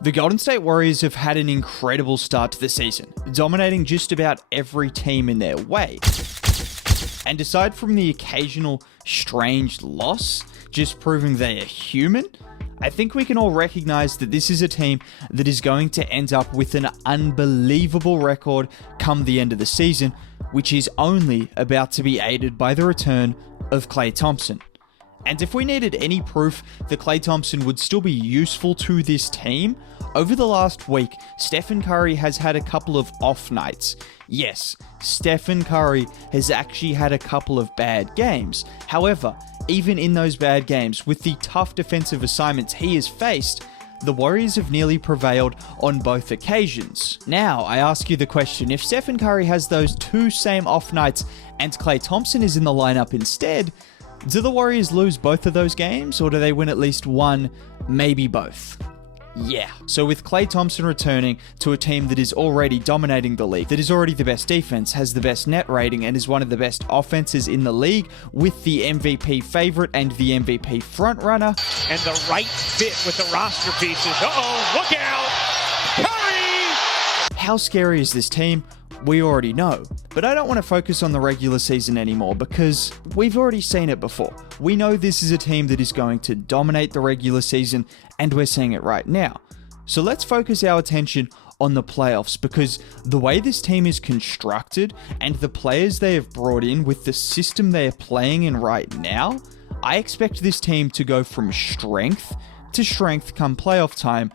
The Golden State Warriors have had an incredible start to the season, dominating just about every team in their way. And aside from the occasional strange loss, just proving they are human, I think we can all recognize that this is a team that is going to end up with an unbelievable record come the end of the season, which is only about to be aided by the return of Klay Thompson. And if we needed any proof that Klay Thompson would still be useful to this team, over the last week, Stephen Curry has had a couple of off nights. Yes, Stephen Curry has actually had a couple of bad games. However, even in those bad games, with the tough defensive assignments he has faced, the Warriors have nearly prevailed on both occasions. Now, I ask you the question, if Stephen Curry has those two same off nights and Klay Thompson is in the lineup instead, do the Warriors lose both of those games, or do they win at least one, maybe both? Yeah. So with Klay Thompson returning to a team that is already dominating the league, that is already the best defense, has the best net rating, and is one of the best offenses in the league, with the MVP favorite and the MVP frontrunner, and the right fit with the roster pieces. Uh-oh, look out! Curry! How scary is this team? We already know, but I don't want to focus on the regular season anymore because we've already seen it before. We know this is a team that is going to dominate the regular season, and we're seeing it right now. So let's focus our attention on the playoffs, because the way this team is constructed and the players they have brought in with the system they are playing in right now, I expect this team to go from strength to strength come playoff time,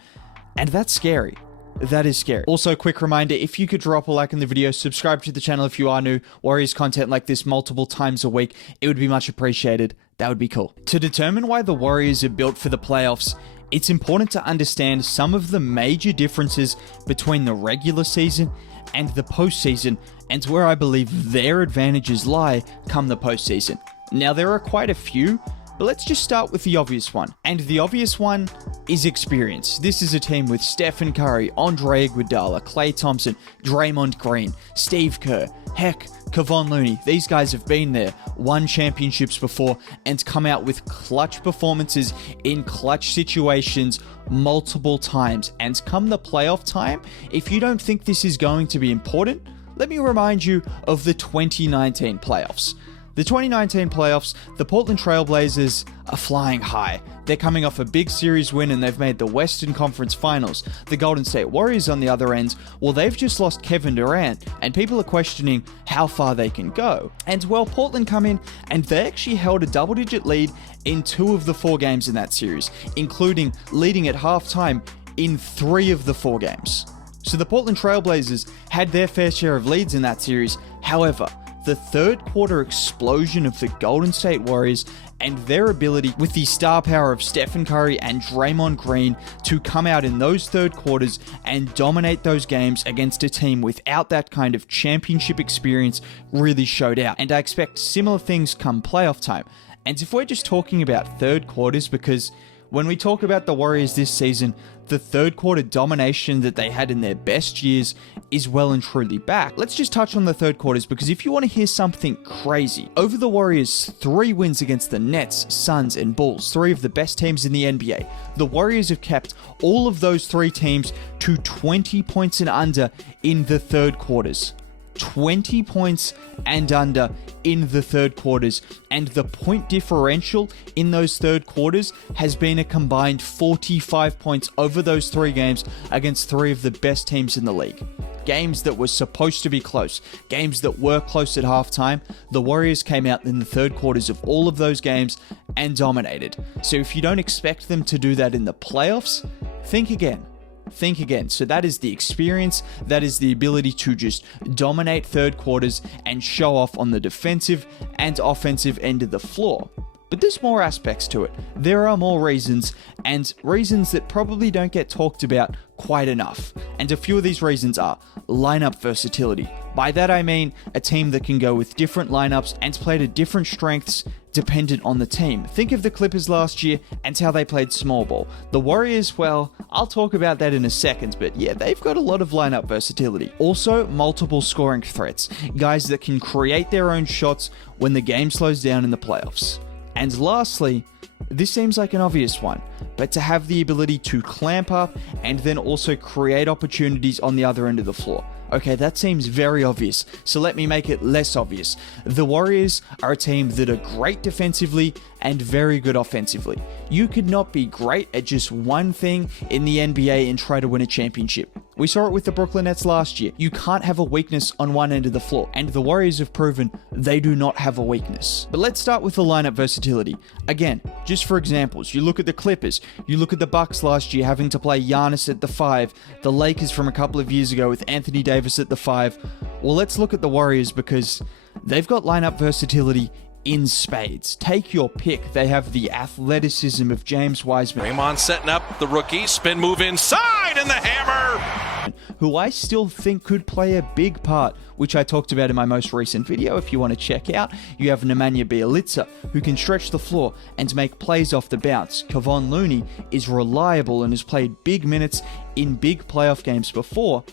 and that's scary. That is scary. Also, quick reminder, if you could drop a like on the video, subscribe to the channel if you are new, Warriors content like this multiple times a week, it would be much appreciated. That would be cool. To determine why the Warriors are built for the playoffs, it's important to understand some of the major differences between the regular season and the postseason, and where I believe their advantages lie come the postseason. Now, there are quite a few, but let's just start with the obvious one. And the obvious one is experience. This is a team with Stephen Curry, Andre Iguodala, Klay Thompson, Draymond Green, Steve Kerr, heck, Kevon Looney. These guys have been there, won championships before, and come out with clutch performances in clutch situations multiple times. And come the playoff time, if you don't think this is going to be important, let me remind you of the 2019 playoffs. The 2019 playoffs, the Portland Trail Blazers are flying high. They're coming off a big series win and they've made the Western Conference Finals. The Golden State Warriors on the other end, well, they've just lost Kevin Durant and people are questioning how far they can go. And well, Portland come in and they actually held a double-digit lead in 2 of the 4 games in that series, including leading at halftime in 3 of the 4 games. So the Portland Trail Blazers had their fair share of leads in that series. However, the third quarter explosion of the Golden State Warriors and their ability with the star power of Stephen Curry and Draymond Green to come out in those third quarters and dominate those games against a team without that kind of championship experience really showed out. And I expect similar things come playoff time. And if we're just talking about third quarters, because when we talk about the Warriors this season, the third quarter domination that they had in their best years is well and truly back. Let's just touch on the third quarters, because if you want to hear something crazy, over the Warriors' 3 wins against the Nets, Suns, and Bulls, 3 of the best teams in the NBA, the Warriors have kept all of those 3 teams to 20 points and under in the third quarters. 20 points and under in the third quarters, and the point differential in those third quarters has been a combined 45 points over those 3 games against 3 of the best teams in the league. Games that were supposed to be close, games that were close at halftime, the Warriors came out in the third quarters of all of those games and dominated. So if you don't expect them to do that in the playoffs, think again. Think again. So that is the experience, that is the ability to just dominate third quarters and show off on the defensive and offensive end of the floor. But there's more aspects to it. There are more reasons, and reasons that probably don't get talked about quite enough. And a few of these reasons are lineup versatility. By that I mean a team that can go with different lineups and play to different strengths dependent on the team. Think of the Clippers last year and how they played small ball. The Warriors, well, I'll talk about that in a second, but yeah, they've got a lot of lineup versatility. Also, multiple scoring threats. Guys that can create their own shots when the game slows down in the playoffs. And lastly, This seems like an obvious one, but to have the ability to clamp up and then also create opportunities on the other end of the floor. Okay, that seems very obvious, so let me make it less obvious. The Warriors are a team that are great defensively and very good offensively. You could not be great at just one thing in the NBA and try to win a championship. We saw it with the Brooklyn Nets last year. You can't have a weakness on one end of the floor, and the Warriors have proven they do not have a weakness. But let's start with the lineup versatility. Again, just for examples, you look at the Clippers, you look at the Bucks last year having to play Giannis at the 5, the Lakers from a couple of years ago with Anthony Davis at the 5. Well, let's look at the Warriors because they've got lineup versatility in spades. Take your pick. They have the athleticism of James Wiseman. Draymond setting up the rookie, spin move inside, and the hammer! Who I still think could play a big part, which I talked about in my most recent video if you want to check out. You have Nemanja Bjelica, who can stretch the floor and make plays off the bounce. Kevon Looney is reliable and has played big minutes in big playoff games before.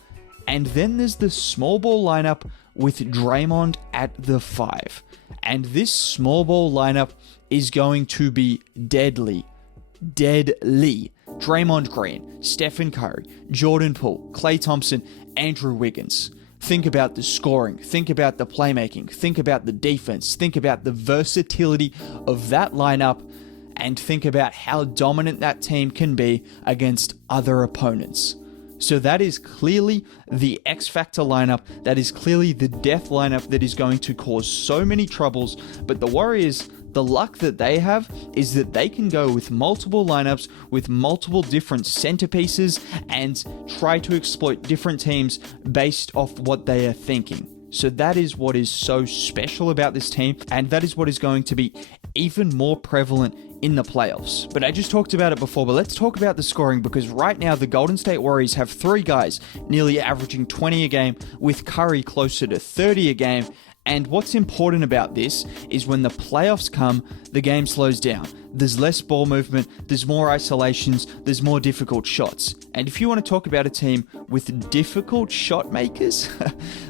And then there's the small ball lineup with Draymond at the 5. And this small ball lineup is going to be deadly. Deadly. Draymond Green, Stephen Curry, Jordan Poole, Klay Thompson, Andrew Wiggins. Think about the scoring, think about the playmaking, think about the defense, think about the versatility of that lineup, and think about how dominant that team can be against other opponents. So that is clearly the X Factor lineup. That is clearly the death lineup that is going to cause so many troubles. But the Warriors, the luck that they have is that they can go with multiple lineups with multiple different centerpieces and try to exploit different teams based off what they are thinking. So that is what is so special about this team, and that is what is going to be even more prevalent in the playoffs. But I just talked about it before, but let's talk about the scoring, because right now the Golden State Warriors have 3 guys nearly averaging 20 a game, with Curry closer to 30 a game. And what's important about this is when the playoffs come, the game slows down. There's less ball movement, there's more isolations, there's more difficult shots. And if you want to talk about a team with difficult shot makers,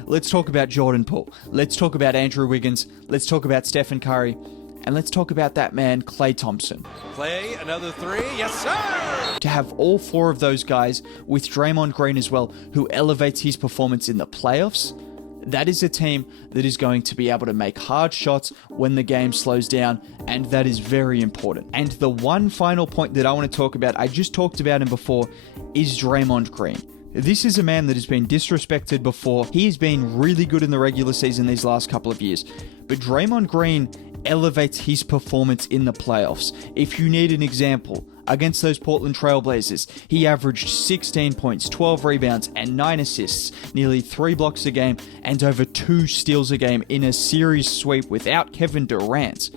let's talk about Jordan Poole. Let's talk about Andrew Wiggins. Let's talk about Stephen Curry. And let's talk about that man, Klay Thompson. Klay, another 3, yes sir! To have all 4 of those guys with Draymond Green as well, who elevates his performance in the playoffs, that is a team that is going to be able to make hard shots when the game slows down, and that is very important. And the one final point that I want to talk about, I just talked about him before, is Draymond Green. This is a man that has been disrespected before. He has been really good in the regular season these last couple of years. But Draymond Green elevates his performance in the playoffs. If you need an example, against those Portland Trailblazers, he averaged 16 points, 12 rebounds, and 9 assists, nearly 3 blocks a game, and over 2 steals a game in a series sweep without Kevin Durant.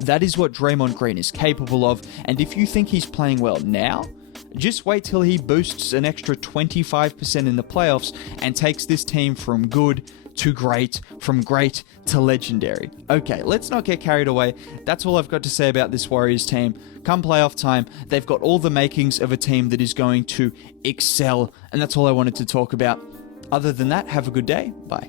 That is what Draymond Green is capable of, and if you think he's playing well now, just wait till he boosts an extra 25% in the playoffs and takes this team from good to great, from great to legendary. Okay, let's not get carried away. That's all I've got to say about this Warriors team. Come playoff time, they've got all the makings of a team that is going to excel, and that's all I wanted to talk about. Other than that, have a good day. Bye.